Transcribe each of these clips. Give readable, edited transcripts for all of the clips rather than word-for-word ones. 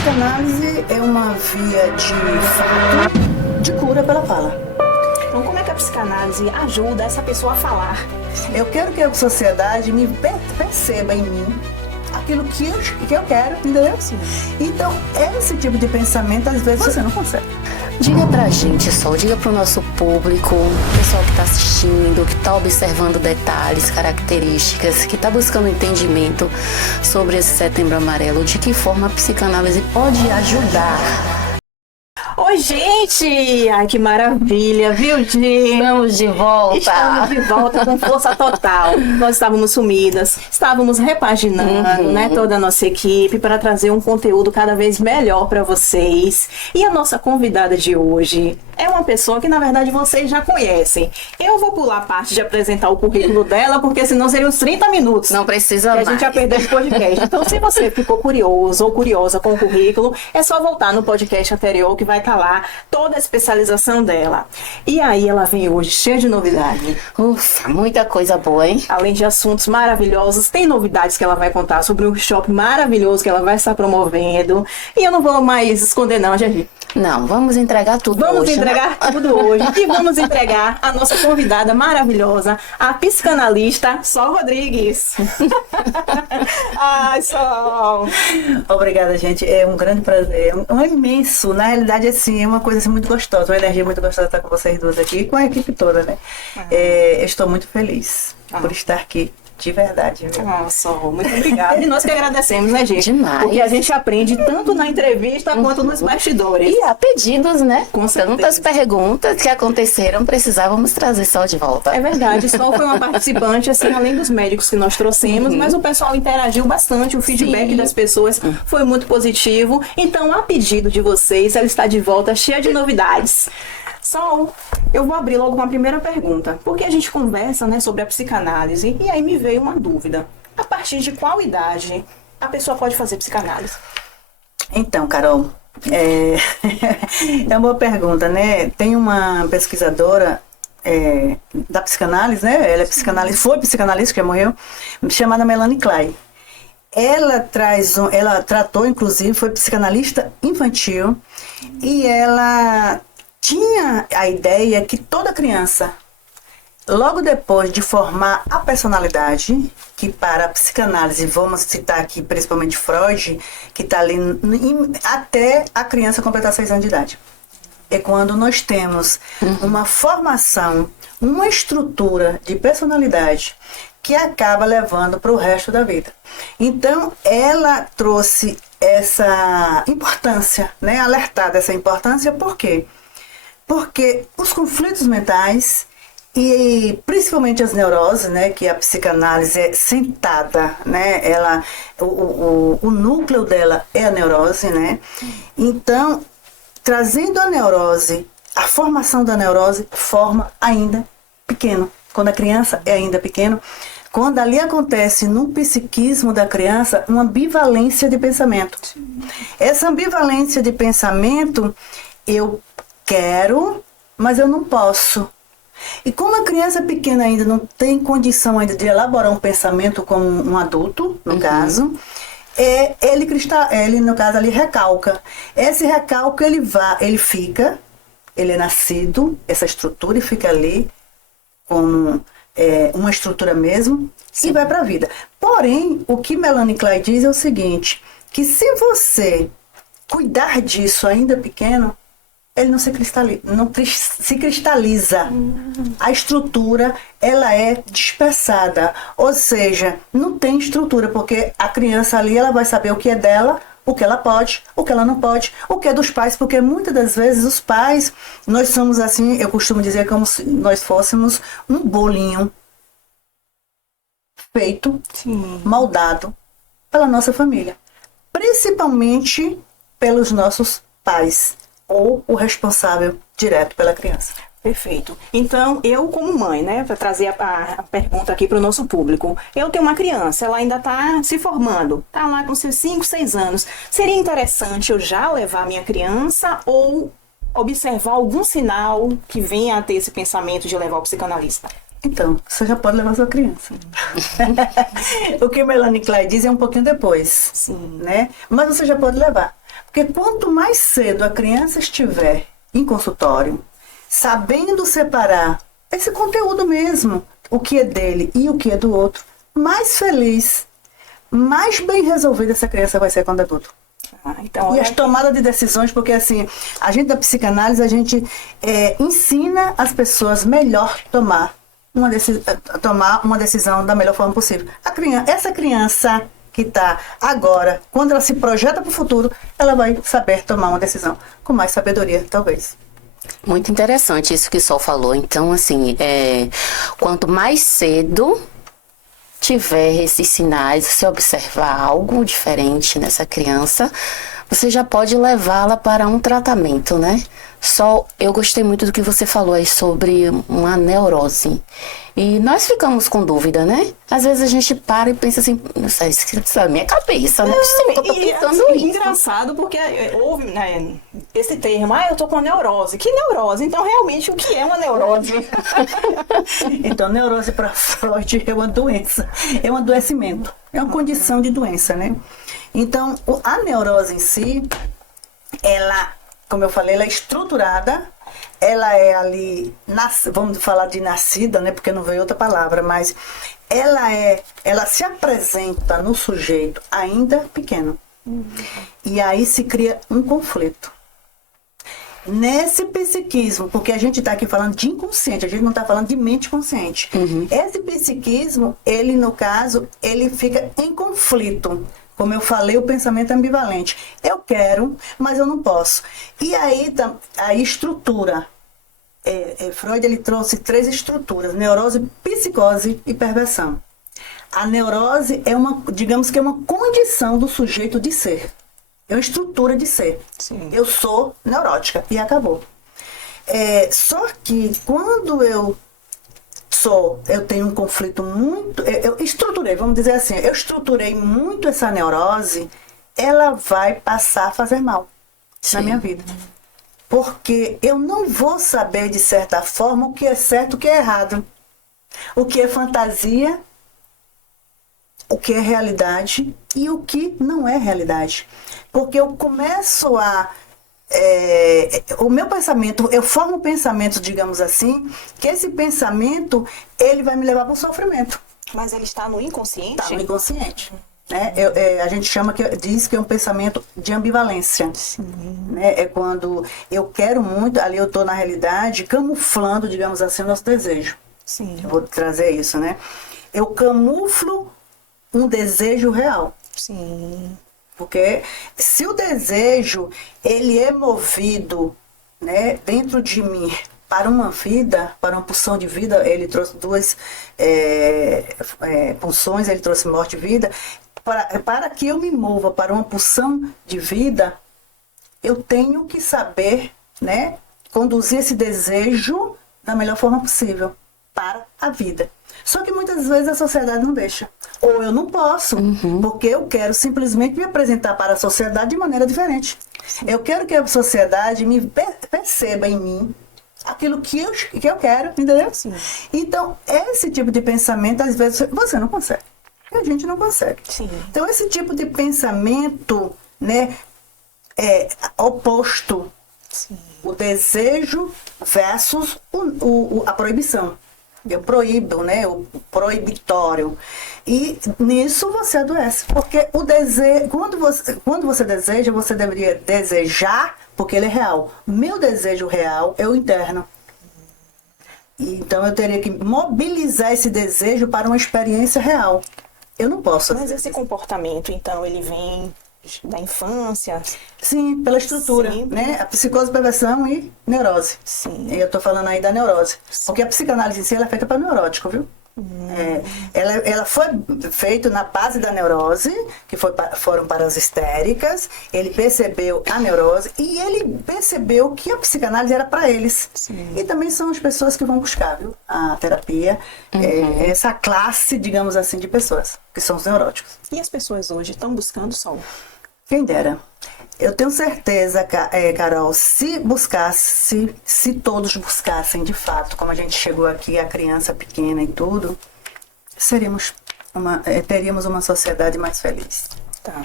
psicanálise é uma via de fato de cura pela fala. Então, como é que a psicanálise ajuda essa pessoa a falar? Eu quero que a sociedade me perceba em mim aquilo que eu quero, entendeu? Sim. Então, esse tipo de pensamento, às vezes, você não consegue. Diga pra gente, Sol, diga pro nosso público, o pessoal que tá assistindo, que tá observando detalhes, características, que tá buscando entendimento sobre esse Setembro Amarelo, de que forma a psicanálise pode ajudar. Oi, gente! Ai, que maravilha, viu, gente? Estamos de volta! Estamos de volta com força total. Nós estávamos sumidas, estávamos repaginando, né, toda a nossa equipe para trazer um conteúdo cada vez melhor para vocês. E a nossa convidada de hoje é uma pessoa que, na verdade, vocês já conhecem. Eu vou pular a parte de apresentar o currículo dela, porque senão seriam uns 30 minutos. Não precisa mais. A gente já perdeu esse podcast. Então, se você ficou curioso ou curiosa com o currículo, é só voltar no podcast anterior que vai estar lá toda a especialização dela. E aí ela vem hoje cheia de novidade. Ufa, muita coisa boa, hein? Além de assuntos maravilhosos, tem novidades que ela vai contar sobre um workshop maravilhoso que ela vai estar promovendo. E eu não vou mais esconder não, Gerri. Não, vamos entregar tudo hoje. Vamos entregar tudo hoje. E vamos entregar a nossa convidada maravilhosa, a psicanalista Sol Rodrigues. Ai, Sol. Obrigada, gente. É um grande prazer. Um imenso. Na realidade, assim, é uma coisa assim, muito gostosa. Uma energia muito gostosa estar com vocês duas aqui e com a equipe toda, né? Eu estou muito feliz por estar aqui. De verdade, viu? Nossa, muito obrigada. E nós que agradecemos, né, gente? Demais. Porque a gente aprende tanto na entrevista quanto nos bastidores. E há pedidos, né? Com certeza. Tantas perguntas que aconteceram, precisávamos trazer Sol de volta. É verdade, Sol foi uma participante, assim, além dos médicos que nós trouxemos, mas o pessoal interagiu bastante, o feedback das pessoas foi muito positivo. Então, a pedido de vocês, ela está de volta cheia de novidades. Sol, eu vou abrir logo uma primeira pergunta, porque a gente conversa, né, sobre a psicanálise e aí me veio uma dúvida. A partir de qual idade a pessoa pode fazer psicanálise? Então, Carol, é uma boa pergunta, né? Tem uma pesquisadora da psicanálise, né? Ela é foi psicanalista, que já morreu, chamada Melanie Klein. Ela tratou, inclusive, foi psicanalista infantil e ela tinha a ideia que toda criança, logo depois de formar a personalidade, que para a psicanálise, vamos citar aqui principalmente Freud, que está ali até a criança completar 6 anos de idade. É quando nós temos uma formação, uma estrutura de personalidade que acaba levando para o resto da vida. Então, ela trouxe essa importância, né? Alertar dessa importância, por quê? Porque os conflitos mentais e principalmente as neuroses, né, que a psicanálise é sentada, né, o núcleo dela é a neurose, né, então, trazendo a neurose, a formação da neurose forma ainda pequeno, quando a criança é ainda pequeno, quando ali acontece no psiquismo da criança uma ambivalência de pensamento. Essa ambivalência de pensamento, eu quero, mas eu não posso. E como a criança pequena ainda não tem condição ainda de elaborar um pensamento como um adulto, no caso, ele, no caso, ali recalca. Esse recalque, ele é nascido, essa estrutura, e fica ali como uma estrutura mesmo, e vai para a vida. Porém, o que Melanie Klein diz é o seguinte, que se você cuidar disso ainda pequeno, ele não se cristaliza. A estrutura, ela é dispersada. Ou seja, não tem estrutura, porque a criança ali, ela vai saber o que é dela, o que ela pode, o que ela não pode, o que é dos pais, porque muitas das vezes os pais, nós somos assim, eu costumo dizer como se nós fôssemos um bolinho feito, moldado pela nossa família. Principalmente pelos nossos pais, ou o responsável direto pela criança. Perfeito. Então, eu como mãe, né, para trazer a pergunta aqui para o nosso público, eu tenho uma criança, ela ainda está se formando, está lá com seus 5, 6 anos. Seria interessante eu já levar minha criança ou observar algum sinal que venha a ter esse pensamento de levar o psicanalista? Então, você já pode levar sua criança. O que Melanie Klein diz é um pouquinho depois, né? Mas você já pode levar. Porque quanto mais cedo a criança estiver em consultório, sabendo separar esse conteúdo mesmo, o que é dele e o que é do outro, mais feliz, mais bem resolvida essa criança vai ser quando adulto. Então, E as tomadas de decisões, porque assim, a gente da psicanálise, a gente ensina as pessoas melhor tomar uma decisão da melhor forma possível. Essa criança que está agora, quando ela se projeta para o futuro, ela vai saber tomar uma decisão com mais sabedoria, talvez. Muito interessante isso que o Sol falou. Então, assim, quanto mais cedo tiver esses sinais, se observar algo diferente nessa criança, você já pode levá-la para um tratamento, né? Só eu gostei muito do que você falou aí sobre uma neurose. E nós ficamos com dúvida, né? Às vezes a gente para e pensa assim, nossa, isso é minha cabeça, né? Eu tô pensando assim, isso. Engraçado, porque houve, né, esse termo, eu tô com neurose. Que neurose? Então, realmente, o que é uma neurose? Então, neurose para Freud é uma doença, é um adoecimento, é uma condição de doença, né? Então, a neurose em si, ela, como eu falei, ela é estruturada, ela é ali, vamos falar de nascida, né? Porque não veio outra palavra, mas ela se apresenta no sujeito ainda pequeno. E aí se cria um conflito. Nesse psiquismo, porque a gente está aqui falando de inconsciente, a gente não está falando de mente consciente. Esse psiquismo, ele no caso, ele fica em conflito. Como eu falei, o pensamento é ambivalente. Eu quero, mas eu não posso. E aí, a estrutura. Freud ele trouxe 3 estruturas: neurose, psicose e perversão. A neurose é digamos que é uma condição do sujeito de ser. É uma estrutura de ser. Sim. Eu sou neurótica e acabou. Só que quando eu tenho um conflito muito... Eu estruturei, vamos dizer assim, eu estruturei muito essa neurose, ela vai passar a fazer mal na minha vida. Porque eu não vou saber, de certa forma, o que é certo e o que é errado. O que é fantasia, o que é realidade e o que não é realidade. Porque eu começo o meu pensamento, eu formo um pensamento, digamos assim, que esse pensamento, ele vai me levar para o sofrimento. Mas ele está no inconsciente? Está no inconsciente. Né? A gente diz que é um pensamento de ambivalência. Né? É quando eu quero muito, ali eu estou na realidade camuflando, digamos assim, o nosso desejo. Sim. Eu vou trazer isso, né? Eu camuflo um desejo real. Sim. Porque se o desejo, ele é movido, né, dentro de mim para uma vida, para uma pulsão de vida, ele trouxe 2 pulsões, ele trouxe morte e vida, para que eu me mova para uma pulsão de vida, eu tenho que saber, né, conduzir esse desejo da melhor forma possível para a vida. Só que muitas vezes a sociedade não deixa. Ou eu não posso, porque eu quero simplesmente me apresentar para a sociedade de maneira diferente. Eu quero que a sociedade me perceba em mim aquilo que eu quero, entendeu? Sim. Então, esse tipo de pensamento, às vezes, você não consegue. A gente não consegue. Sim. Então, esse tipo de pensamento, né, é oposto. Sim. O desejo versus a proibição. Eu proíbo, né? O proibitório. E nisso você adoece. Porque o desejo, quando você deseja, você deveria desejar, porque ele é real. Meu desejo real é o interno. Então eu teria que mobilizar esse desejo para uma experiência real. Eu não posso. Mas esse comportamento, então, ele vem da infância? Sim, pela estrutura, Sim. né? A psicose, perversão e neurose. Sim. Eu estou falando aí da neurose. Porque a psicanálise em si ela é feita para neurótico, viu? Ela foi feita na base da neurose, que foram para as histéricas. Ele percebeu a neurose e ele percebeu que a psicanálise era para eles. Sim. E também são as pessoas que vão buscar, viu? A terapia, essa classe, digamos assim, de pessoas, que são os neuróticos. E as pessoas hoje estão buscando só? Quem dera. Eu tenho certeza, Carol, se todos buscassem de fato, como a gente chegou aqui, a criança pequena e tudo, teríamos uma sociedade mais feliz. Tá.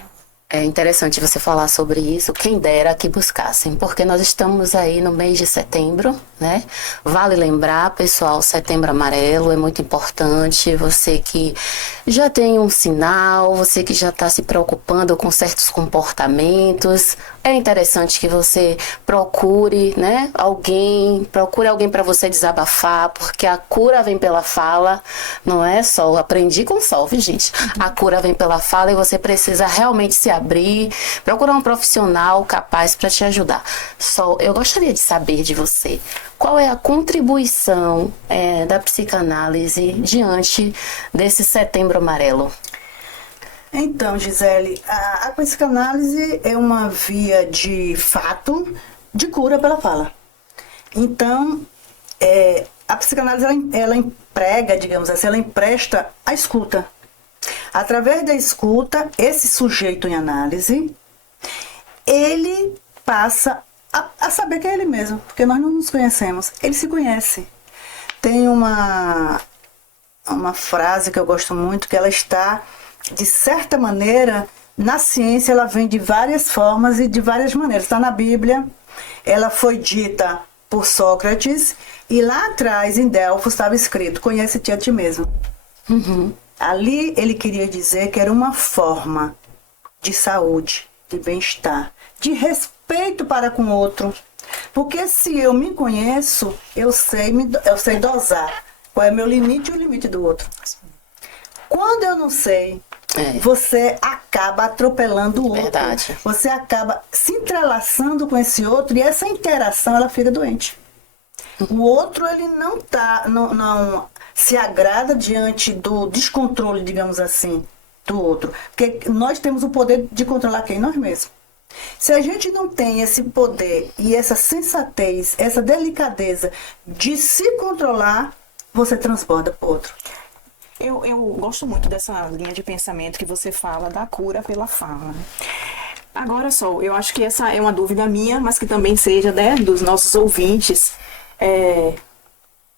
É interessante você falar sobre isso, quem dera que buscassem, porque nós estamos aí no mês de setembro, né? Vale lembrar, pessoal, Setembro Amarelo é muito importante, você que já tem um sinal, você que já está se preocupando com certos comportamentos, é interessante que você procure, né, procure alguém para você desabafar, porque a cura vem pela fala, não é só, aprendi com Solve, gente, a cura vem pela fala e você precisa realmente se abrir, procurar um profissional capaz para te ajudar. Sol, eu gostaria de saber de você, qual é a contribuição da psicanálise diante desse Setembro Amarelo? Então, Gisele, a psicanálise é uma via de fato de cura pela fala. Então, a psicanálise, ela emprega, digamos assim, ela empresta a escuta. Através da escuta, esse sujeito em análise, ele passa a saber quem é ele mesmo, porque nós não nos conhecemos. Ele se conhece. Tem uma frase que eu gosto muito, que ela está, de certa maneira, na ciência ela vem de várias formas e de várias maneiras. Está na Bíblia, ela foi dita por Sócrates, e lá atrás, em Delfos, estava escrito, conhece-te a ti mesmo. Uhum. Ali ele queria dizer que era uma forma de saúde, de bem-estar, de respeito para com o outro. Porque se eu me conheço, eu sei dosar qual é o meu limite e o limite do outro. Quando eu não sei, você acaba atropelando o outro. Verdade. Você acaba se entrelaçando com esse outro e essa interação ela fica doente. O outro, ele não se agrada diante do descontrole, digamos assim, do outro. Porque nós temos o poder de controlar quem? Nós mesmos. Se a gente não tem esse poder e essa sensatez, essa delicadeza de se controlar, você transborda para o outro. Eu gosto muito dessa linha de pensamento que você fala da cura pela fala. Agora, Sol, eu acho que essa é uma dúvida minha, mas que também seja, né, dos nossos ouvintes.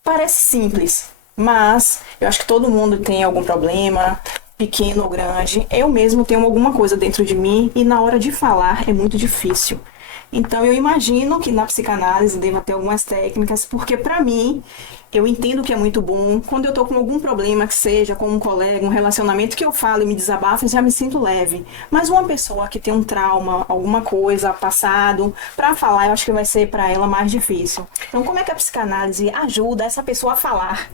Parece simples, mas eu acho que todo mundo tem algum problema, pequeno ou grande. Eu mesmo tenho alguma coisa dentro de mim e na hora de falar é muito difícil. Então eu imagino que na psicanálise deva ter algumas técnicas, porque para mim, eu entendo que é muito bom. Quando eu tô com algum problema, que seja com um colega, um relacionamento, que eu falo e me desabafo, já me sinto leve. Mas uma pessoa que tem um trauma, alguma coisa, passado, para falar, eu acho que vai ser para ela mais difícil. Então como é que a psicanálise ajuda essa pessoa a falar?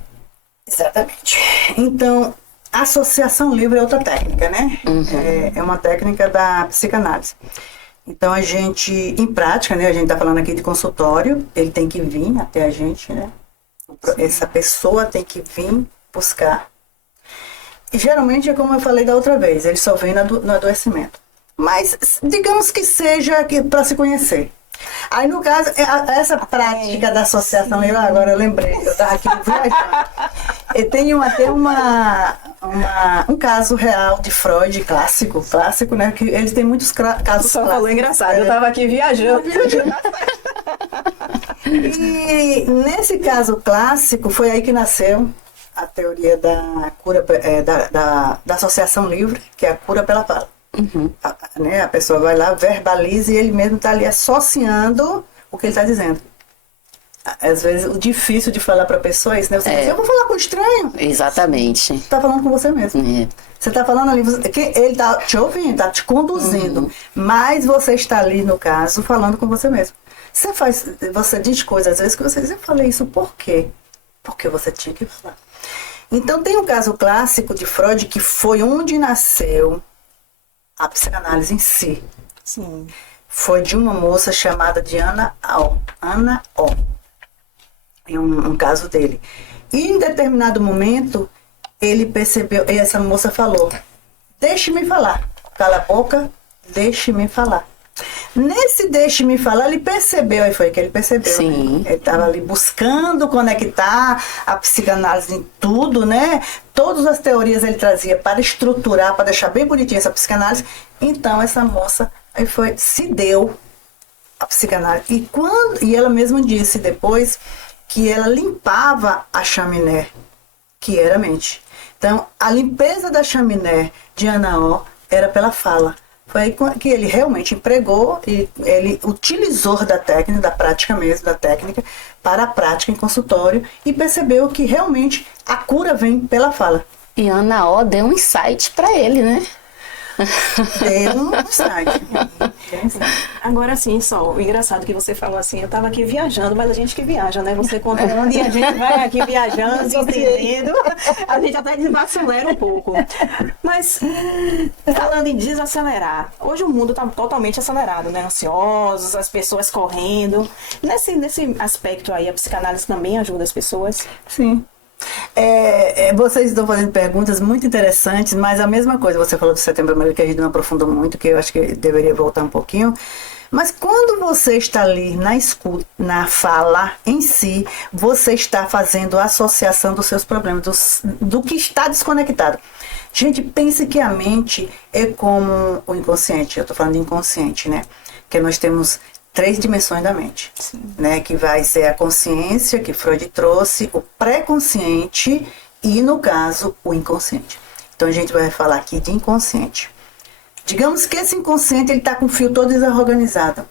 Exatamente. Então, a associação livre é outra técnica, né? Uhum. É uma técnica da psicanálise. Então, a gente, em prática, né? A gente tá falando aqui de consultório, ele tem que vir até a gente, né? Essa pessoa tem que vir buscar. E geralmente é como eu falei da outra vez, ele só vem no adoecimento. Mas digamos que seja para se conhecer. Aí no caso, essa prática da associação, agora eu lembrei, eu estava aqui viajando. Eu tenho até um caso real de Freud, clássico, né? Que ele tem muitos casos Só falou engraçado, eu estava aqui viajando. E nesse caso clássico, foi aí que nasceu a teoria da cura, da associação livre, que é a cura pela fala. Uhum. A pessoa vai lá, verbaliza e ele mesmo está ali associando o que ele está dizendo. Às vezes o difícil de falar para a pessoa é isso, né? Você diz, eu vou falar com um estranho. Exatamente. Você está falando com você mesmo. Você está falando ali, ele está te ouvindo, está te conduzindo, mas você está ali, no caso, falando com você mesmo. Você diz coisas às vezes que você diz, eu falei isso por quê? Porque você tinha que falar. Então tem um caso clássico de Freud que foi onde nasceu a psicanálise em si. Sim. Foi de uma moça chamada de Ana O. É um caso dele. E em determinado momento, ele percebeu, e essa moça falou, deixe-me falar. Cala a boca, deixe-me falar. Nesse deixe-me falar, ele percebeu, e foi que ele percebeu. Sim. Né? Ele estava ali buscando conectar a psicanálise em tudo, né? Todas as teorias ele trazia para estruturar, para deixar bem bonitinha essa psicanálise. Então, essa moça aí se deu a psicanálise. E ela mesma disse depois que ela limpava a chaminé, que era a mente. Então, a limpeza da chaminé de Ana O era pela fala. Foi aí que ele realmente empregou e ele utilizou da técnica, da prática mesmo, da técnica, para a prática em consultório e percebeu que realmente a cura vem pela fala. E Ana O deu um insight para ele, né? Deu um insight. Agora sim, Sol, o engraçado que você falou assim, eu tava aqui viajando, mas a gente que viaja, né? Você contando e a gente vai aqui viajando, se entendendo, a gente até desacelera um pouco. Mas, falando em desacelerar, hoje o mundo tá totalmente acelerado, né? Ansiosos, as pessoas correndo. Nesse aspecto aí, a psicanálise também ajuda as pessoas? Sim. Vocês estão fazendo perguntas muito interessantes, mas a mesma coisa, você falou do Setembro Amarelo, que a gente não aprofundou muito, que eu acho que deveria voltar um pouquinho. Mas quando você está ali na escuta, na fala em si, você está fazendo a associação dos seus problemas, do que está desconectado. Gente, pense que a mente é como o inconsciente, eu estou falando de inconsciente, né? Que nós temos 3 dimensões da mente, né? Que vai ser a consciência, que Freud trouxe, o pré-consciente e, no caso, o inconsciente. Então, a gente vai falar aqui de inconsciente. Digamos que esse inconsciente está com o fio todo desorganizado.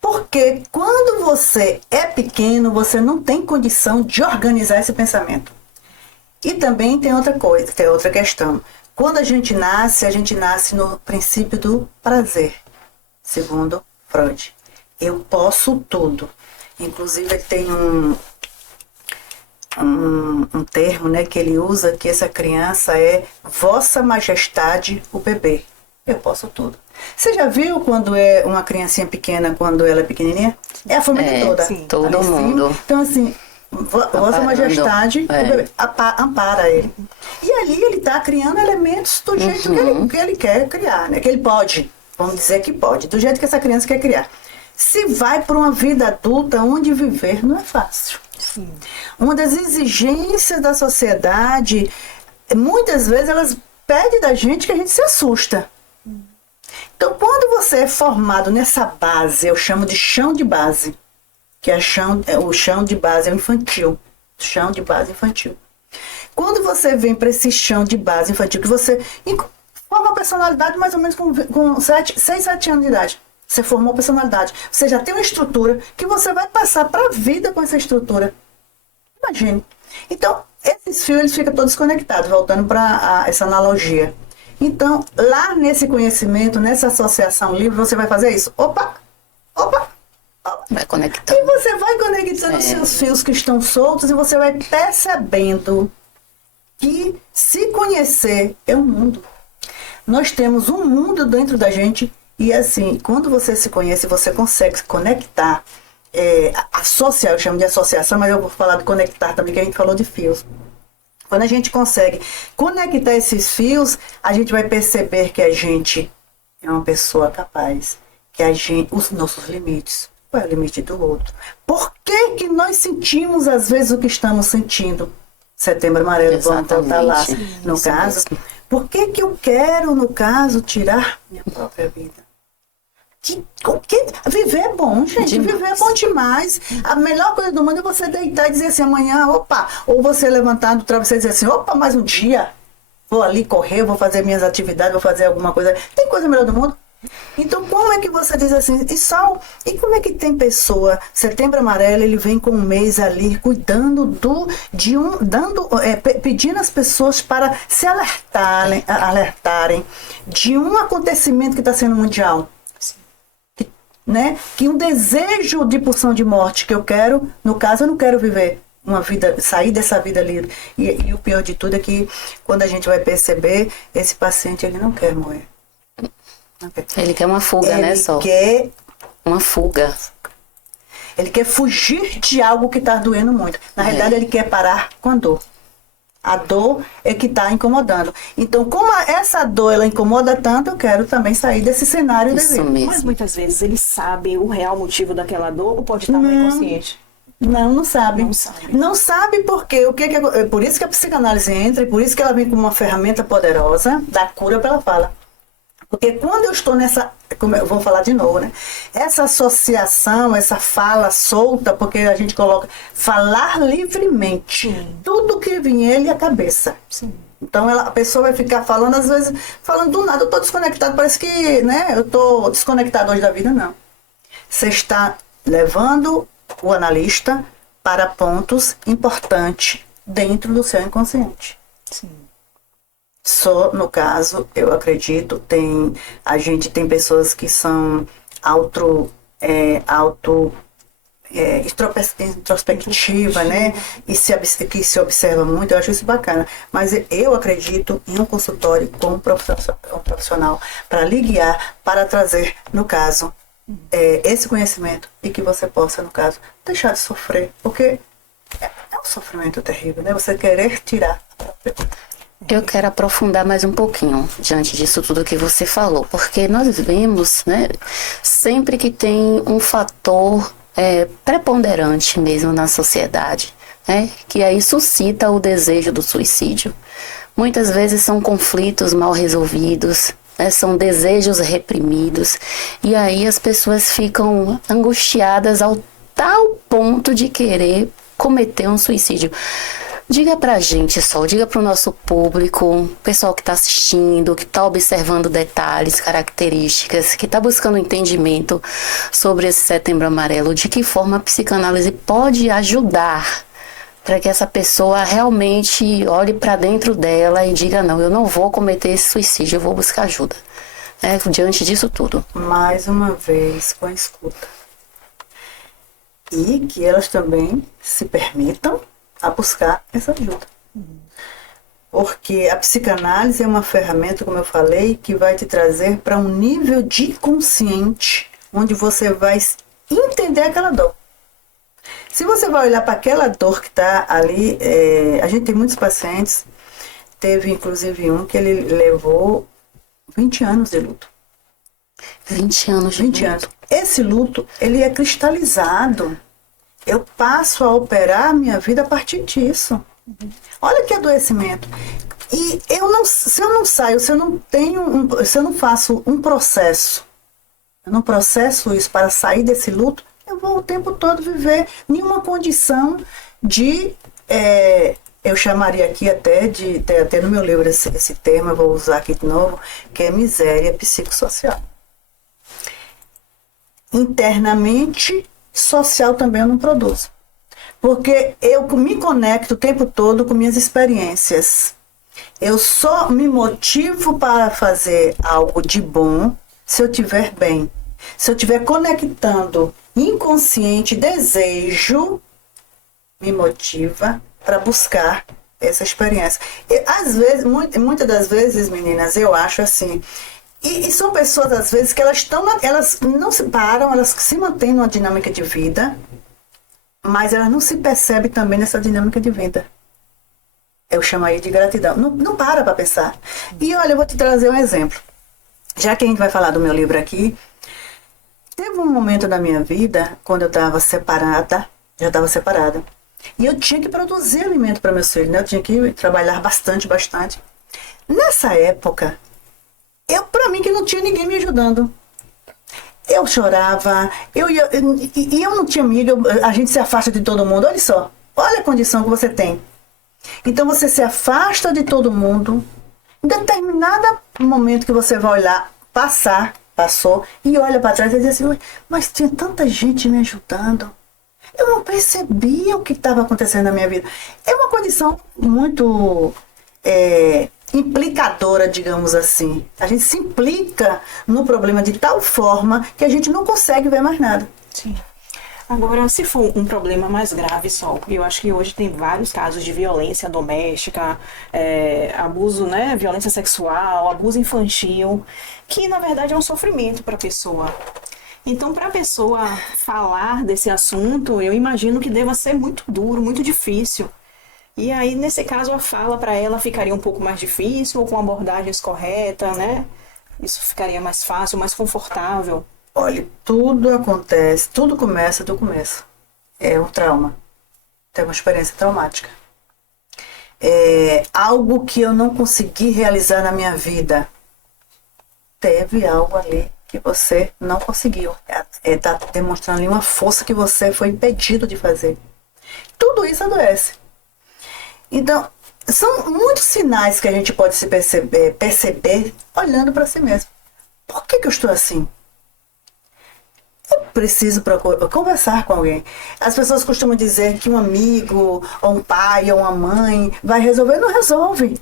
Porque quando você é pequeno, você não tem condição de organizar esse pensamento. E também tem outra coisa, tem outra questão. Quando a gente nasce no princípio do prazer, segundo Freud. Eu posso tudo. Inclusive, ele tem um termo, né, que ele usa, que essa criança é Vossa Majestade, o bebê. Eu posso tudo. Você já viu quando é uma criancinha pequena, quando ela é pequenininha? É a família toda. Sim, todo mundo. Então, assim, Vossa Majestade, o bebê, ampara ele. E ali ele está criando elementos do jeito que ele quer criar, né? Que ele pode. Vamos dizer que pode, do jeito que essa criança quer criar. Se vai para uma vida adulta, onde viver não é fácil. Sim. Uma das exigências da sociedade, muitas vezes elas pedem da gente que a gente se assusta. Então, quando você é formado nessa base, eu chamo de chão de base, que o chão de base é o infantil. Chão de base infantil. Quando você vem para esse chão de base infantil, que você forma uma personalidade mais ou menos com 6, 7 anos de idade. Você formou personalidade. Você já tem uma estrutura que você vai passar para a vida com essa estrutura. Imagine. Então, esses fios eles ficam todos conectados, voltando para essa analogia. Então, lá nesse conhecimento, nessa associação livre, você vai fazer isso. Opa! Vai conectando. E você vai conectando os seus fios que estão soltos e você vai percebendo que se conhecer é um mundo. Nós temos um mundo dentro da gente e assim, quando você se conhece, você consegue se conectar, associar, eu chamo de associação, mas eu vou falar de conectar também, que a gente falou de fios. Quando a gente consegue conectar esses fios, a gente vai perceber que a gente é uma pessoa capaz, que a gente, os nossos limites, qual é o limite do outro? Por que nós sentimos às vezes o que estamos sentindo? Setembro Amarelo, vamos voltar lá. No caso, por que eu quero, no caso, tirar minha própria vida? Viver é bom, gente. Demais. Viver é bom demais. A melhor coisa do mundo é você deitar e dizer assim, amanhã, opa, ou você levantar do travesseiro e dizer assim, opa, mais um dia, vou ali correr, vou fazer minhas atividades, vou fazer alguma coisa. Tem coisa melhor do mundo? Então, como é que você diz assim, e como é que tem pessoa, Setembro Amarelo, ele vem com um mês ali, cuidando pedindo às pessoas para se alertarem de um acontecimento que está sendo mundial. Né? Que um desejo de pulsão de morte que eu quero, no caso eu não quero viver uma vida, sair dessa vida livre. E o pior de tudo é que quando a gente vai perceber, esse paciente ele não quer morrer. Não quer. Ele quer uma fuga, né, Sol? Ele quer uma fuga. Ele quer fugir de algo que está doendo muito. Na realidade, ele quer parar com a dor. A dor é que está incomodando. Então, como essa dor ela incomoda tanto, eu quero também sair desse cenário de vida. Mas muitas vezes ele sabe o real motivo daquela dor ou pode estar no inconsciente? Não sabe. Não sabe porque por isso que a psicanálise entra e por isso que ela vem como uma ferramenta poderosa da cura pela fala. Porque quando eu estou nessa, como eu vou falar de novo, né? Essa associação, essa fala solta, porque a gente coloca falar livremente. Sim. Tudo que vier ele a cabeça. Sim. Então a pessoa vai ficar falando, às vezes, falando do nada, eu estou desconectado, parece que, né, eu estou desconectado hoje da vida, não. Você está levando o analista para pontos importantes dentro do seu inconsciente. Sim. Só no caso, eu acredito, a gente tem pessoas que são introspectiva, né? Que se observa muito, eu acho isso bacana. Mas eu acredito em um consultório com um profissional para lhe guiar, para trazer, no caso, esse conhecimento e que você possa, no caso, deixar de sofrer. Porque é um sofrimento terrível, né? Você querer tirar a própria vida. Eu quero aprofundar mais um pouquinho diante disso tudo que você falou, porque nós vemos, né, sempre que tem um fator preponderante mesmo na sociedade, né, que aí suscita o desejo do suicídio. Muitas vezes são conflitos mal resolvidos, né, são desejos reprimidos, e aí as pessoas ficam angustiadas ao tal ponto de querer cometer um suicídio. Diga pra gente, Sol, diga pro nosso público, pessoal que tá assistindo, que tá observando detalhes, características, que tá buscando entendimento sobre esse Setembro Amarelo, de que forma a psicanálise pode ajudar para que essa pessoa realmente olhe para dentro dela e diga, não, eu não vou cometer esse suicídio, eu vou buscar ajuda, diante disso tudo. Mais uma vez, com a escuta. E que elas também se permitam a buscar essa ajuda. Porque a psicanálise é uma ferramenta, como eu falei, que vai te trazer para um nível de consciente, onde você vai entender aquela dor. Se você vai olhar para aquela dor que está ali, a gente tem muitos pacientes, teve inclusive um que ele levou 20 anos de luto. 20 anos de 20 anos. Esse luto, ele é cristalizado. Eu passo a operar minha vida a partir disso. Olha que adoecimento. E se eu não saio, se eu não faço um processo, eu não processo isso para sair desse luto, eu vou o tempo todo viver em uma condição de, eu chamaria aqui até no meu livro esse termo, eu vou usar aqui de novo, que é miséria psicossocial. Internamente, social também eu não produzo. Porque eu me conecto o tempo todo com minhas experiências. Eu só me motivo para fazer algo de bom se eu estiver bem. Se eu estiver conectando inconsciente, desejo, me motiva para buscar essa experiência. E, às vezes, muitas das vezes, meninas, eu acho assim... E são pessoas, às vezes, que elas não se param, elas se mantêm numa dinâmica de vida, mas elas não se percebem também nessa dinâmica de vida. Eu chamaria de gratidão. Não para pensar. E olha, eu vou te trazer um exemplo. Já que a gente vai falar do meu livro aqui, teve um momento da minha vida, quando eu estava separada, e eu tinha que produzir alimento para meus filhos, né? Eu tinha que trabalhar bastante. Nessa época, para mim que não tinha ninguém me ajudando. Eu chorava, eu não tinha amiga, a gente se afasta de todo mundo, olha só, olha a condição que você tem. Então você se afasta de todo mundo, em determinado momento que você vai olhar, passou, e olha para trás e diz assim, mas tinha tanta gente me ajudando. Eu não percebia o que estava acontecendo na minha vida. É uma condição muito... implicadora, digamos assim. A gente se implica no problema de tal forma que a gente não consegue ver mais nada. Sim. Agora, se for um problema mais grave, Sol, eu acho que hoje tem vários casos de violência doméstica, abuso, né, violência sexual, abuso infantil, que na verdade é um sofrimento para a pessoa. Então, para a pessoa falar desse assunto, eu imagino que deva ser muito duro, muito difícil. E aí, nesse caso, a fala para ela ficaria um pouco mais difícil ou com abordagens corretas, né? Isso ficaria mais fácil, mais confortável. Olha, tudo acontece, tudo começa do começo. É um trauma. É uma experiência traumática. É algo que eu não consegui realizar na minha vida. Teve algo ali que você não conseguiu. Está demonstrando ali uma força que você foi impedido de fazer. Tudo isso adoece. Então, São muitos sinais que a gente pode se perceber olhando para si mesmo. Por que eu estou assim? Eu preciso conversar com alguém. As pessoas costumam dizer que um amigo, ou um pai, ou uma mãe vai resolver. Não resolve.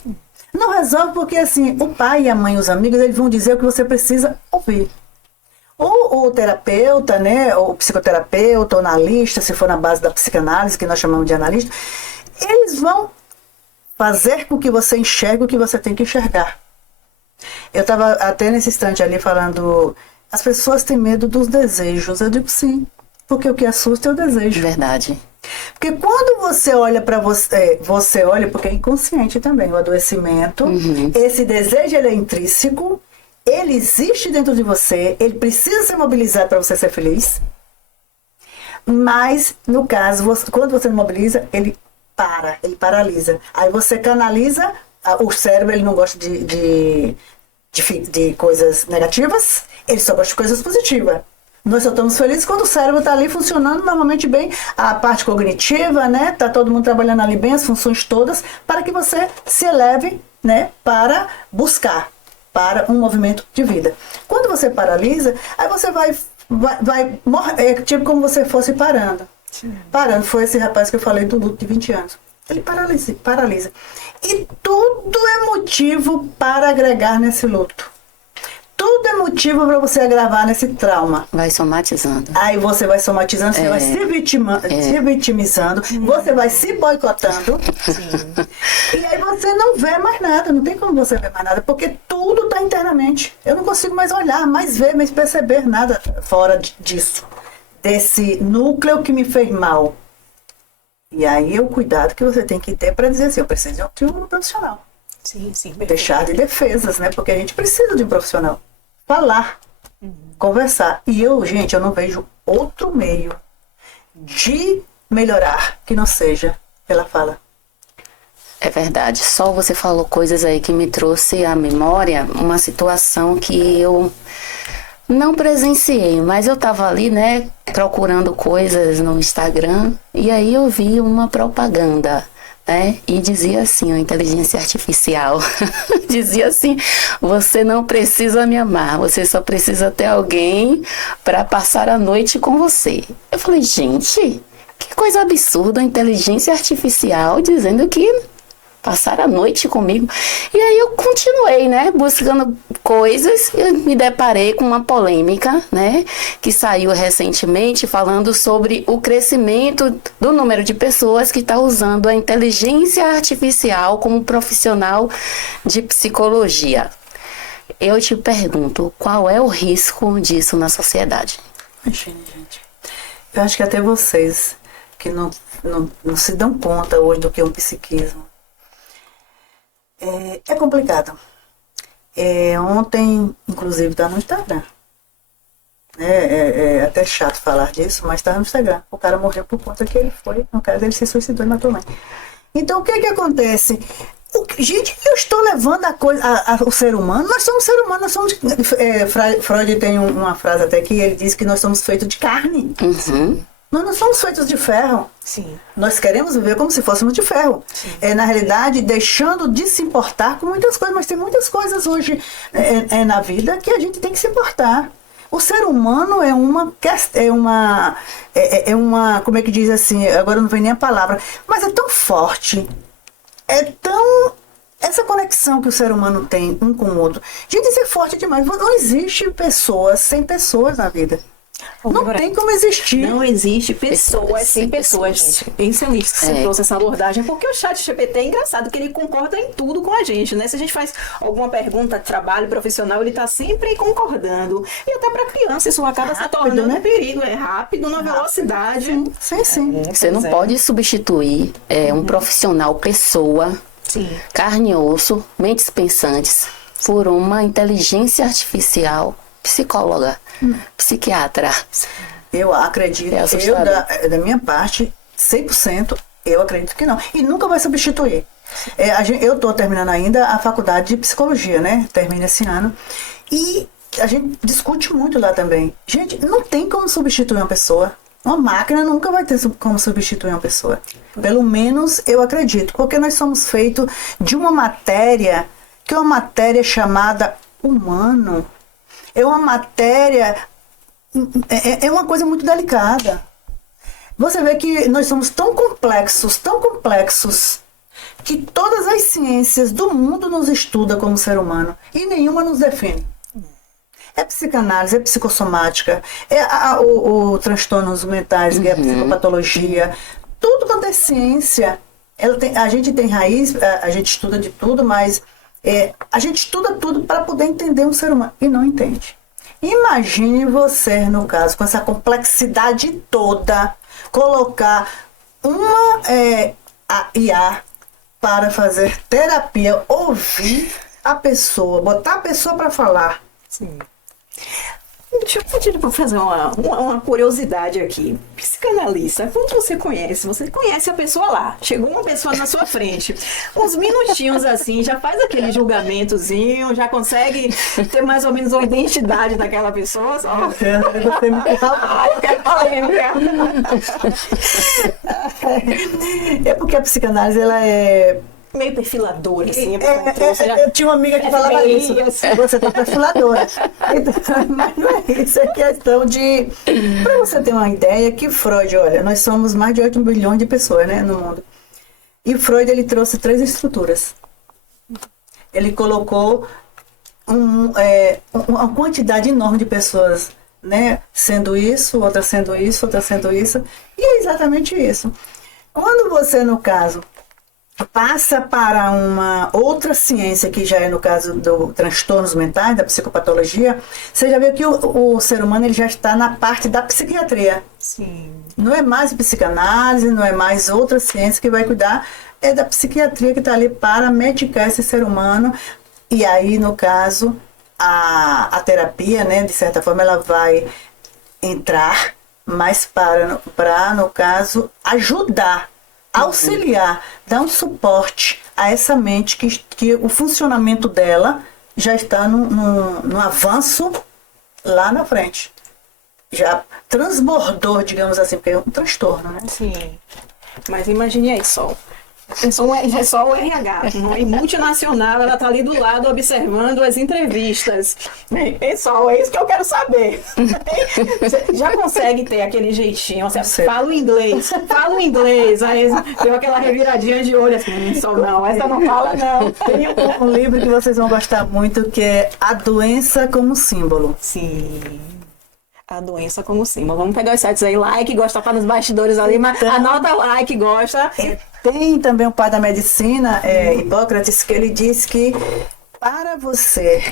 Não resolve porque, assim, o pai e a mãe, os amigos, eles vão dizer o que você precisa ouvir. O terapeuta, né, ou o psicoterapeuta, ou analista, se for na base da psicanálise, que nós chamamos de analista, eles vão fazer com que você enxergue o que você tem que enxergar. Eu estava até nesse instante ali falando, as pessoas têm medo dos desejos. Eu digo sim, porque o que assusta é o desejo. Verdade. Porque quando você olha para você, você olha, porque é inconsciente também, o adoecimento, esse desejo ele é intrínseco, ele existe dentro de você, ele precisa ser mobilizado para você ser feliz, mas, no caso, quando você não mobiliza, ele paralisa. Aí você canaliza, o cérebro ele não gosta de coisas negativas, ele só gosta de coisas positivas. Nós só estamos felizes quando o cérebro está ali funcionando normalmente bem, a parte cognitiva, né? Tá todo mundo trabalhando ali bem, as funções todas, para que você se eleve, né? Para buscar, para um movimento de vida. Quando você paralisa, aí você vai morrer, é tipo como você fosse parando. Sim. Parando, foi esse rapaz que eu falei do luto de 20 anos. Ele paralisa. E tudo é motivo para agregar nesse luto. Tudo é motivo para você agravar nesse trauma. Vai somatizando. Aí você vai somatizando, você vai se vitimizando, você vai se boicotando. Sim. E aí você não vê mais nada, não tem como você ver mais nada, porque tudo está internamente. Eu não consigo mais olhar, mais ver, mais perceber nada fora disso. Desse núcleo que me fez mal. E aí é o cuidado que você tem que ter para dizer assim, eu preciso de um profissional. Sim. Deixar de defesas, né? Porque a gente precisa de um profissional. Falar, conversar. E eu não vejo outro meio de melhorar que não seja pela fala. É verdade. Só você falou coisas aí que me trouxe à memória uma situação que eu não presenciei, mas eu tava ali, né, procurando coisas no Instagram e aí eu vi uma propaganda, né, e dizia assim, a inteligência artificial, dizia assim, você não precisa me amar, você só precisa ter alguém para passar a noite com você. Eu falei, gente, que coisa absurda, a inteligência artificial dizendo que passar a noite comigo. E aí eu continuei, né, buscando coisas, eu me deparei com uma polêmica, né, que saiu recentemente falando sobre o crescimento do número de pessoas que está usando a inteligência artificial como profissional de psicologia. Eu te pergunto, qual é o risco disso na sociedade? Imagina, gente. Eu acho que até vocês que não se dão conta hoje do que é um psiquismo. É complicado. Ontem, inclusive, está no Instagram. É até chato falar disso, mas está no Instagram. O cara morreu por conta que ele foi, no caso, ele se suicidou e matou a mãe. Então, o que acontece? Gente, eu estou levando o ser humano, nós somos ser humano, nós somos... Freud tem uma frase até que ele diz que nós somos feitos de carne. Uhum. Nós não somos feitos de ferro. Sim. Nós queremos viver como se fôssemos de ferro. Na realidade, deixando de se importar com muitas coisas. Mas tem muitas coisas hoje na vida que a gente tem que se importar. O ser humano é uma... Como é que diz assim? Agora não vem nem a palavra. Mas é tão forte. Essa conexão que o ser humano tem um com o outro. Gente, isso é forte demais. Não existe pessoas sem pessoas na vida. Não tem como existir. Não existe pessoas sem pessoas. Excelente que você trouxe essa abordagem, porque o chat GPT é engraçado, que ele concorda em tudo com a gente, né? Se a gente faz alguma pergunta de trabalho profissional, ele tá sempre concordando. E até para criança isso acaba se tornando um perigo. É rápido, na velocidade. Sim. Você não pode substituir um profissional pessoa, carne e osso, mentes pensantes, por uma inteligência artificial psicóloga, psiquiatra. Eu acredito, da minha parte, 100%, eu acredito que não. E nunca vai substituir. Eu estou terminando ainda a faculdade de psicologia, né? Termina esse ano. E a gente discute muito lá também. Gente, não tem como substituir uma pessoa. Uma máquina nunca vai ter como substituir uma pessoa. Pelo menos eu acredito. Porque nós somos feitos de uma matéria, que é uma matéria chamada humano. É uma matéria... É uma coisa muito delicada. Você vê que nós somos tão complexos, que todas as ciências do mundo nos estudam como ser humano e nenhuma nos define. É psicanálise, é psicossomática, é o transtornos mentais, que é a psicopatologia, tudo quanto é ciência. A gente tem raiz, a gente estuda de tudo, mas a gente estuda tudo para poder entender um ser humano e não entende. Imagine você, no caso, com essa complexidade toda, colocar uma a IA para fazer terapia, ouvir a pessoa, botar a pessoa para falar. Sim. Deixa eu pedir para fazer uma curiosidade aqui. Psicanalista, quando você conhece a pessoa lá, chegou uma pessoa na sua frente, uns minutinhos assim, já faz aquele julgamentozinho, já consegue ter mais ou menos uma identidade daquela pessoa? Só. Eu quero polêmica. É porque a psicanálise, ela é... meio perfiladora, assim. Eu tinha uma amiga que falava isso. Você tá perfiladora. Então, mas não é isso, é questão de... Para você ter uma ideia, que Freud, olha, nós somos mais de 8 bilhões de pessoas, né, no mundo. E Freud, ele trouxe 3 estruturas. Ele colocou uma quantidade enorme de pessoas, né, sendo isso, outra sendo isso, outra sendo isso. E é exatamente isso. Quando você, no caso... passa para uma outra ciência, que já é no caso do transtornos mentais, da psicopatologia, você já vê que o ser humano ele já está na parte da psiquiatria. Sim. Não é mais psicanálise, não é mais outra ciência que vai cuidar, é da psiquiatria que está ali para medicar esse ser humano. E aí, no caso, a terapia, né, de certa forma, ela vai entrar mais para no caso, ajudar, auxiliar, dar um suporte a essa mente que o funcionamento dela já está no avanço lá na frente. Já transbordou, digamos assim, porque é um transtorno, né? Sim. Mas imagine aí só. É só o RH, e multinacional, ela tá ali do lado observando as entrevistas. Pessoal, é isso que eu quero saber. Você já consegue ter aquele jeitinho, você fala o inglês, aí deu aquela reviradinha de olho assim, só não, essa não fala não. Tem um livro que vocês vão gostar muito, que é A Doença como Símbolo. Sim. A doença como símbolo. Vamos pegar os sites aí, like, gosta, tá nos bastidores ali, mas anota like, gosta. Tem também o pai da medicina, Hipócrates, que ele diz que para você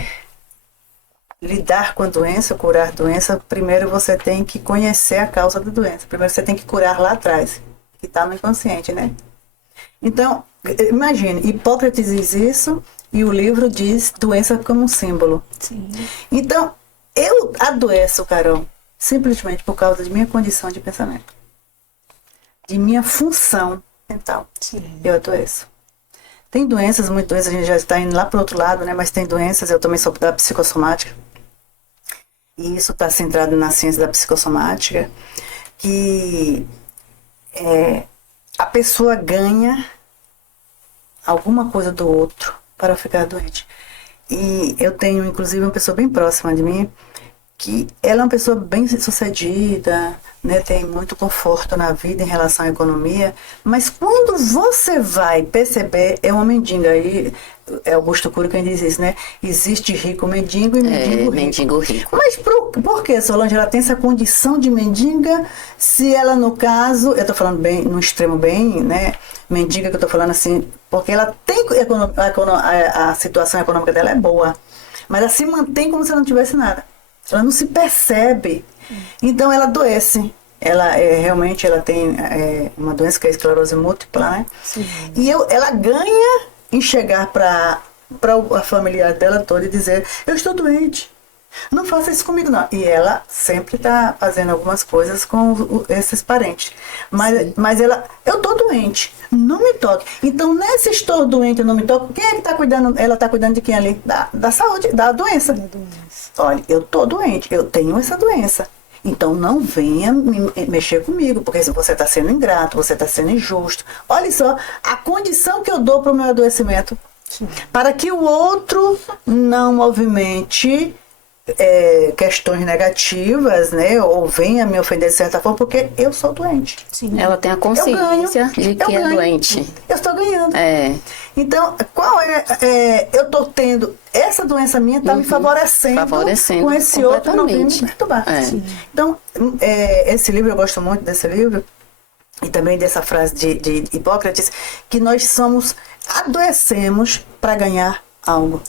lidar com a doença, curar a doença, primeiro você tem que conhecer a causa da doença. Primeiro você tem que curar lá atrás, que está no inconsciente, né? Então, imagine, Hipócrates diz isso e o livro diz doença como símbolo. Sim. Então, eu adoeço, Carol, simplesmente por causa de minha condição de pensamento, de minha função mental. Sim. Eu adoeço. Tem doenças, muitas doenças, a gente já está indo lá para o outro lado, né? Mas tem doenças, eu também sou da psicossomática, e isso está centrado na ciência da psicossomática, que a pessoa ganha alguma coisa do outro para ficar doente. E eu tenho, inclusive, uma pessoa bem próxima de mim, que ela é uma pessoa bem sucedida, né, tem muito conforto na vida em relação à economia, mas quando você vai perceber, é uma mendiga. Aí é Augusto Cury quem diz isso, né? Existe rico mendigo e mendigo rico. Mas por que, Solange, ela tem essa condição de mendiga, se ela, no caso, eu estou falando bem, no extremo bem, né? Mendiga, que eu estou falando assim, porque ela tem a situação econômica dela é boa, mas ela se mantém como se ela não tivesse nada. Ela não se percebe. Então ela adoece. Ela realmente ela tem uma doença que é a esclerose múltipla, né? Sim. E ela ganha em chegar para a familiar dela toda e dizer: eu estou doente, não faça isso comigo não. E ela sempre está fazendo algumas coisas com esses parentes. Mas ela: eu estou doente, não me toque. Então, nesse estou doente, não me toque, quem é que está cuidando? Ela está cuidando de quem ali? Da saúde, da doença. Olha, eu estou doente, eu tenho essa doença. Então não venha mexer comigo, porque se você está sendo ingrato, você está sendo injusto. Olha só, a condição que eu dou para o meu adoecimento, para que o outro não movimente questões negativas, né? Ou venha me ofender de certa forma, porque eu sou doente. Sim. Ela tem a consciência de que é doente. Eu estou ganhando. Então, eu estou tendo, essa doença minha está me favorecendo com esse outro não vem me perturbar. Então, esse livro, eu gosto muito desse livro, e também dessa frase de Hipócrates, que nós adoecemos para ganhar algo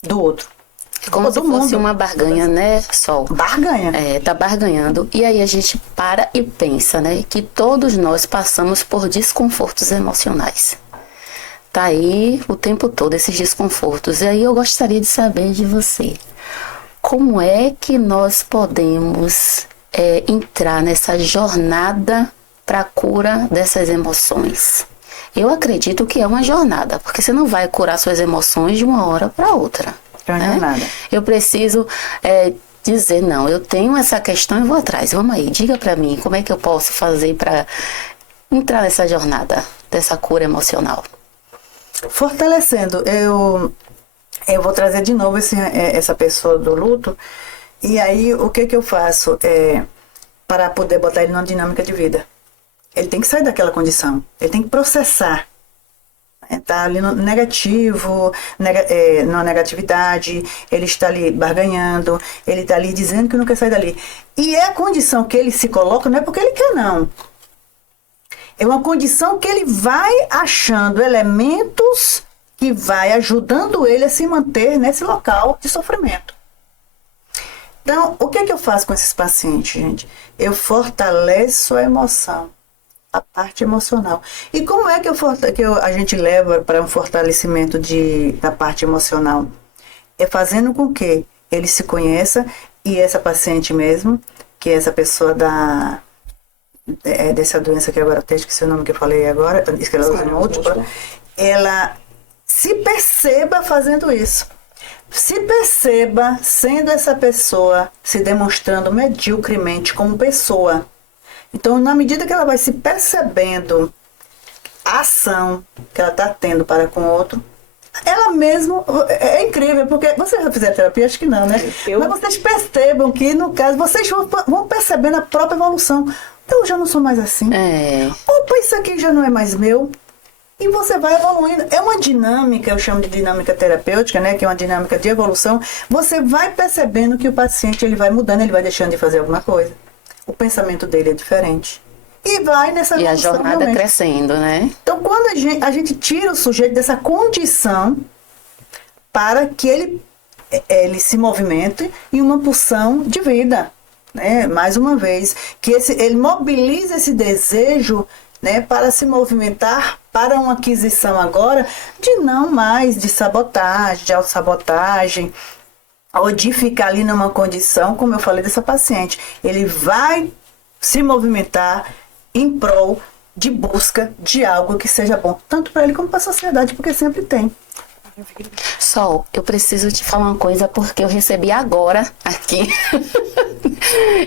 do outro. Como se fosse uma barganha, né, Sol? Barganha. Tá barganhando. E aí a gente para e pensa, né, que todos nós passamos por desconfortos emocionais. Tá aí o tempo todo esses desconfortos. E aí eu gostaria de saber de você, como é que nós podemos entrar nessa jornada para a cura dessas emoções? Eu acredito que é uma jornada, porque você não vai curar suas emoções de uma hora para outra. Eu preciso dizer, não, eu tenho essa questão e vou atrás. Vamos aí, diga pra mim, como é que eu posso fazer para entrar nessa jornada dessa cura emocional? Fortalecendo, eu vou trazer de novo essa pessoa do luto, e aí o que eu faço para poder botar ele numa dinâmica de vida? Ele tem que sair daquela condição, ele tem que processar. Está ali no negativo, na negatividade, ele está ali barganhando, ele está ali dizendo que não quer sair dali. E a condição que ele se coloca não é porque ele quer, não. É uma condição que ele vai achando elementos que vai ajudando ele a se manter nesse local de sofrimento. Então, o que eu faço com esses pacientes, gente? Eu fortaleço a emoção. A parte emocional. E como é que a gente leva para um fortalecimento da parte emocional? É fazendo com que ele se conheça, e essa paciente mesmo, que é essa pessoa dessa doença que agora até esqueci o nome que eu falei agora, esclerose múltipla, ela se perceba fazendo isso. Se perceba sendo essa pessoa, se demonstrando medíocremente como pessoa. Então, na medida que ela vai se percebendo a ação que ela está tendo para com o outro, ela mesma, é incrível, porque vocês já fizeram terapia? Acho que não, né? Mas vocês percebam que, no caso, vocês vão percebendo a própria evolução. Eu já não sou mais assim. Opa, isso aqui já não é mais meu. E você vai evoluindo. É uma dinâmica, eu chamo de dinâmica terapêutica, né? Que é uma dinâmica de evolução. Você vai percebendo que o paciente ele vai mudando, ele vai deixando de fazer alguma coisa. O pensamento dele é diferente. E vai nessa evolução. E a jornada realmente crescendo, né? Então, quando a gente tira o sujeito dessa condição para que ele se movimente em uma pulsão de vida, né? Mais uma vez, que ele mobiliza esse desejo, né, para se movimentar para uma aquisição agora de não mais de sabotagem, de autossabotagem, ou de ficar ali numa condição, como eu falei dessa paciente. Ele vai se movimentar em prol de busca de algo que seja bom, tanto para ele como para a sociedade, porque sempre tem. Sol, eu preciso te falar uma coisa, porque eu recebi agora aqui.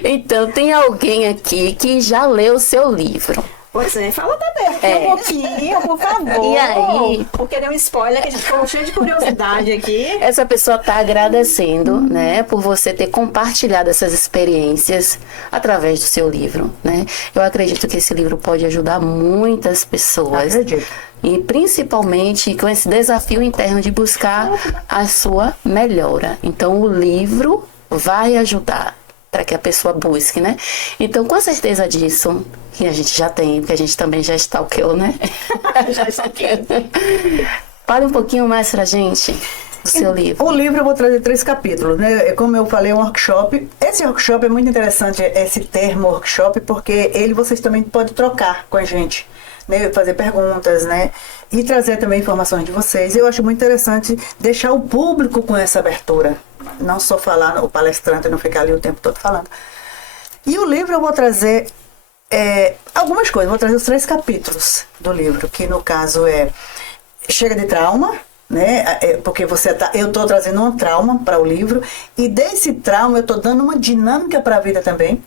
Então, tem alguém aqui que já leu o seu livro. Pois é, fala também um pouquinho, por favor. E aí? Porque deu um spoiler que a gente ficou cheio de curiosidade aqui. Essa pessoa está agradecendo, né, por você ter compartilhado essas experiências através do seu livro, né? Eu acredito que esse livro pode ajudar muitas pessoas. Acredito. E principalmente com esse desafio interno de buscar a sua melhora. Então, o livro vai ajudar para que a pessoa busque, né? Então, com a certeza disso, que a gente já tem, porque a gente também já stalkeou, né? Já stalkeou. Fale um pouquinho mais pra gente do seu livro. O livro eu vou trazer 3 capítulos, né? Como eu falei, é um workshop. Esse workshop é muito interessante, esse termo workshop, porque vocês também podem trocar com a gente, né? Fazer perguntas, né? E trazer também informações de vocês. Eu acho muito interessante deixar o público com essa abertura. Não só falar, o palestrante não ficar ali o tempo todo falando. E o livro eu vou trazer algumas coisas. Vou trazer os 3 capítulos do livro, que no caso Chega de Trauma, né? Porque eu estou trazendo um trauma para o livro, e desse trauma eu estou dando uma dinâmica para a vida também.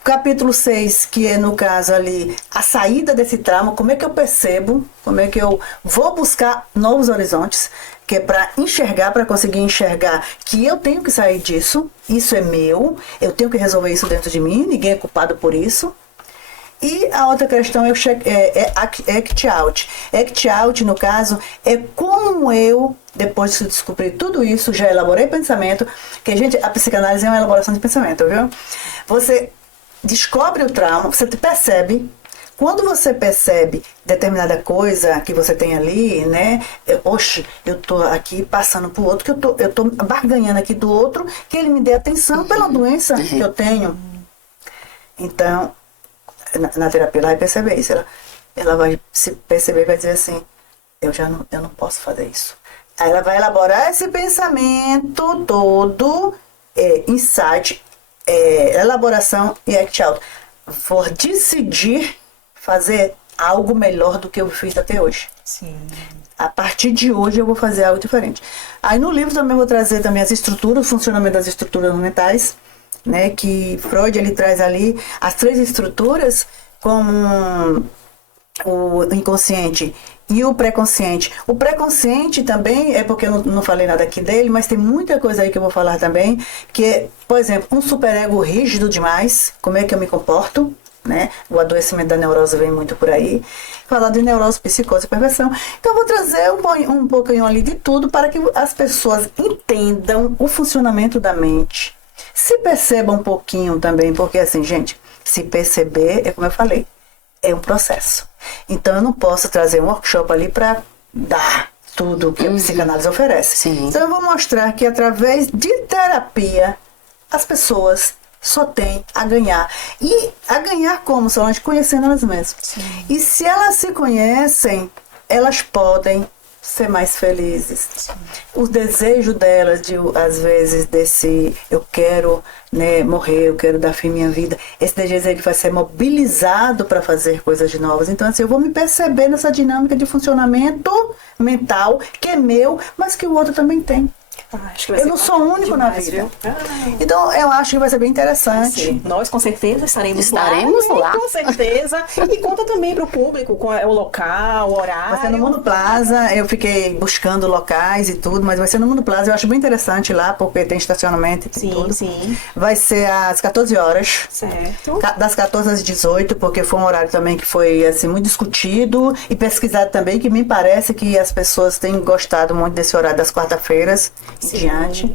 O capítulo 6, que é, no caso ali, a saída desse trauma, como é que eu percebo, como é que eu vou buscar novos horizontes, que é para enxergar, para conseguir enxergar que eu tenho que sair disso, isso é meu, eu tenho que resolver isso dentro de mim, ninguém é culpado por isso. E a outra questão é act out. Act out, no caso, é como eu, depois de descobrir tudo isso, já elaborei pensamento, que a psicanálise é uma elaboração de pensamento, viu? Você descobre o trauma, você percebe. Quando você percebe determinada coisa que você tem ali, né? Eu tô aqui passando pro outro, que eu tô barganhando aqui do outro, que ele me dê atenção pela doença que eu tenho. Então, na terapia ela vai perceber isso. Ela vai se perceber e vai dizer assim, eu não posso fazer isso. Aí ela vai elaborar esse pensamento todo, insight, elaboração e act out. Vou decidir fazer algo melhor do que eu fiz até hoje. Sim. A partir de hoje eu vou fazer algo diferente. Aí no livro também vou trazer também as estruturas, o funcionamento das estruturas mentais, né, que Freud ele traz ali as 3 estruturas, como o inconsciente e o pré-consciente. O pré-consciente também é porque eu não falei nada aqui dele, mas tem muita coisa aí que eu vou falar também, que é, por exemplo, um superego rígido demais, como é que eu me comporto, né? O adoecimento da neurose vem muito por aí. Falar de neurose, psicose e perversão. Então eu vou trazer um pouquinho ali de tudo para que as pessoas entendam o funcionamento da mente. Se perceba um pouquinho também, porque assim, gente, se perceber, é como eu falei, é um processo. Então eu não posso trazer um workshop ali para dar tudo que a psicanálise oferece. Sim. Então eu vou mostrar que através de terapia, as pessoas só têm a ganhar. E a ganhar como, Solange? Conhecendo elas mesmas. Sim. E se elas se conhecem, elas podem ser mais felizes. Sim. O desejo delas, às vezes, desse eu quero, né, morrer, eu quero dar fim à minha vida, esse desejo ele vai ser mobilizado para fazer coisas novas. Então, assim, eu vou me perceber nessa dinâmica de funcionamento mental, que é meu, mas que o outro também tem. Acho que vai Eu ser não sou único na demais, vida. viu? Então, eu acho que vai ser bem interessante. Sim. Nós, com certeza, estaremos lá. Com certeza. E conta também para o público qual é o local, o horário. Vai ser no Mundo Plaza. Eu fiquei buscando locais e tudo, mas vai ser no Mundo Plaza. Eu acho bem interessante lá, porque tem estacionamento e tem tudo. Sim. Vai ser às 14 horas. Certo. Das 14 às 18, porque foi um horário também que foi assim, muito discutido e pesquisado também, que me parece que as pessoas têm gostado muito desse horário das quarta-feiras em diante.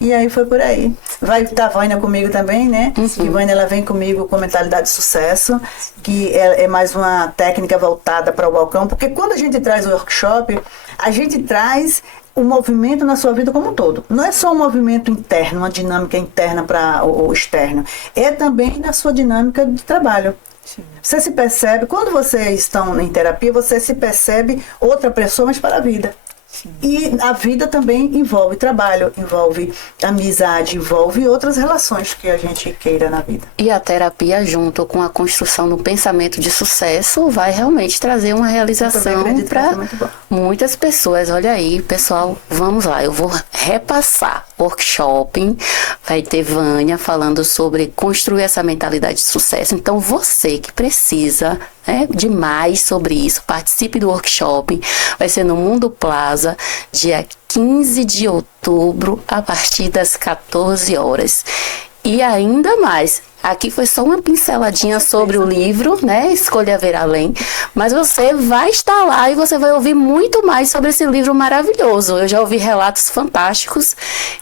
E aí foi por aí. Vai estar a Vânia comigo também, né? Que Vânia ela vem comigo com mentalidade de sucesso, que é mais uma técnica voltada para o balcão, porque quando a gente traz o workshop, a gente traz o movimento na sua vida como um todo. Não é só um movimento interno, uma dinâmica interna para o externo. É também na sua dinâmica de trabalho. Sim. Você se percebe, quando vocês estão em terapia, você se percebe outra pessoa, mas para a vida. Sim. E a vida também envolve trabalho, envolve amizade, envolve outras relações que a gente queira na vida. E a terapia, junto com a construção do pensamento de sucesso, vai realmente trazer uma realização para muitas pessoas. Olha aí, pessoal, vamos lá. Eu vou repassar workshop. Vai ter Vânia falando sobre construir essa mentalidade de sucesso. Então, você que precisa de mais sobre isso, participe do workshop. Vai ser no Mundo Plaza, dia 15 de outubro, a partir das 14 horas. E ainda mais, aqui foi só uma pinceladinha sobre o livro, né? Escolha Ver Além. Mas você vai estar lá e você vai ouvir muito mais sobre esse livro maravilhoso. Eu já ouvi relatos fantásticos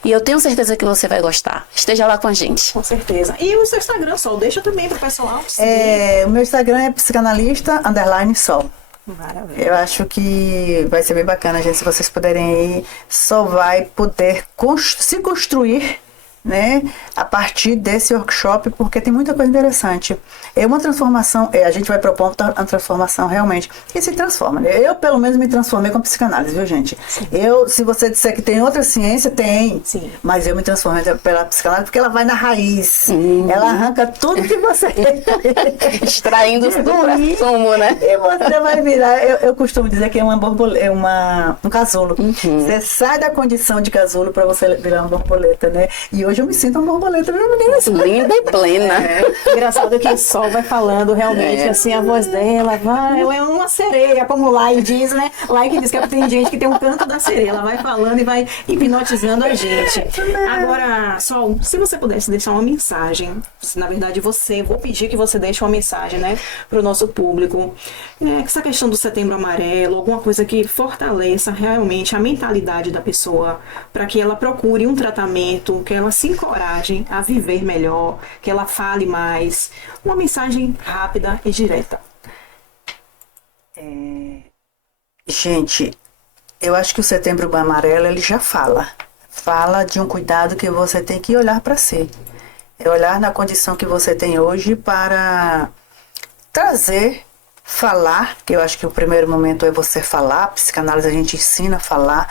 e eu tenho certeza que você vai gostar. Esteja lá com a gente. Com certeza. E o seu Instagram, Sol, deixa também para o pessoal. O meu Instagram é psicanalista_Sol. Maravilha. Eu acho que vai ser bem bacana, gente. Se vocês puderem ir, só vai poder se construir né, a partir desse workshop, porque tem muita coisa interessante. É uma transformação, a gente vai propor uma transformação realmente, e se transforma. Né? Eu, pelo menos, me transformei com a psicanálise, viu, gente? Se você disser que tem outra ciência, tem. Sim. Mas eu me transformei pela psicanálise porque ela vai na raiz. Ela arranca tudo que você... Extraindo tudo pra sumo, né? E você vai virar, eu costumo dizer que é uma borboleta, um casulo. Você sai da condição de casulo para você virar uma borboleta, né? E hoje eu me sinto uma borboleta, viu, meninas? Linda e plena. Engraçado que o Sol vai falando realmente, assim, a voz dela vai, é uma sereia, como o Lai diz, né? Lai que diz que tem gente que tem um canto da sereia, ela vai falando e vai hipnotizando a gente. Agora, Sol, se você pudesse deixar uma mensagem, na verdade vou pedir que você deixe uma mensagem, né, para o nosso público, né, essa questão do Setembro Amarelo, alguma coisa que fortaleça realmente a mentalidade da pessoa, para que ela procure um tratamento, que ela se encoraje a viver melhor, que ela fale mais. Uma mensagem rápida e direta. Gente, eu acho que o Setembro Amarelo, ele já fala de um cuidado que você tem que olhar para si. É olhar na condição que você tem hoje para trazer, falar, que eu acho que o primeiro momento é você falar, a psicanálise a gente ensina a falar,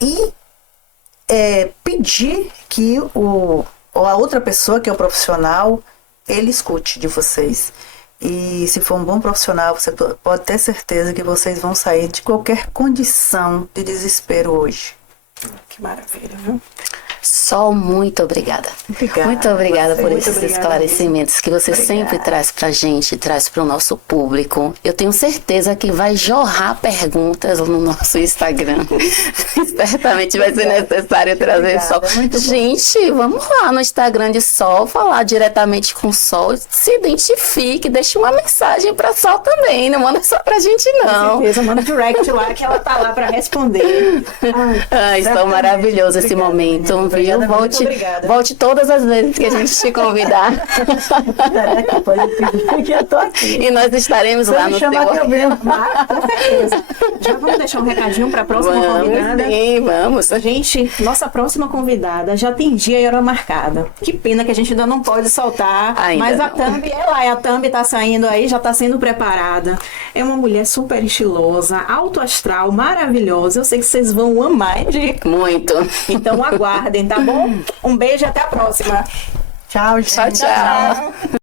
e pedir que a outra pessoa, que é o profissional, ele escute de vocês. E se for um bom profissional, você pode ter certeza que vocês vão sair de qualquer condição de desespero hoje. Que maravilha, viu? Sol, muito obrigada. Muito obrigada por esses esclarecimentos que você sempre traz pra gente, traz pro nosso público. Eu tenho certeza que vai jorrar perguntas no nosso Instagram. Certamente vai ser necessário trazer Sol. Gente, vamos lá no Instagram de Sol, falar diretamente com Sol, se identifique, deixe uma mensagem pra Sol também, não manda só pra gente não. Com certeza, manda direct lá que ela tá lá pra responder. Ai, Sol, maravilhoso esse momento. Viu? Volte todas as vezes que a gente te convidar. Eu tô aqui. E nós estaremos lá no seu... Com certeza. Já vamos deixar um recadinho para a próxima convidada? Sim, vamos. Gente, nossa próxima convidada já tem dia e hora marcada. Que pena que a gente ainda não pode soltar. Ainda mas a não. Thumb é lá, a Thumb tá saindo aí, já tá sendo preparada. É uma mulher super estilosa, alto astral, maravilhosa. Eu sei que vocês vão amar, gente. Muito. Então aguardem, tá bom? Um beijo e até a próxima. Tchau, gente. Tchau, tchau.